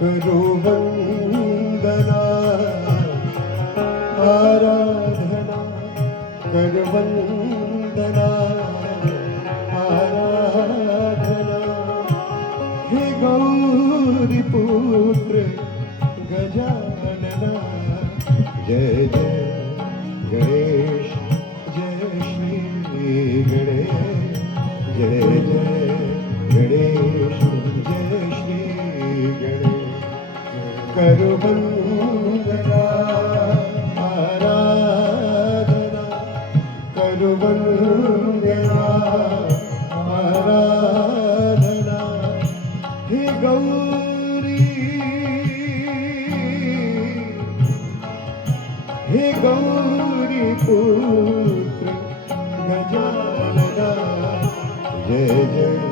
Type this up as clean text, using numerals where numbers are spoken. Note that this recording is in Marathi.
करो वंदना आराधना कर वंदना आराधना हे गौरी पुत्र गजानना जय जय गणेश जय श्री गणेश जय जय गणेश जय श्री गणेश करो वंदना आराधना करो वंदना आराधना हे गौरी पुत्र गजानना जय जय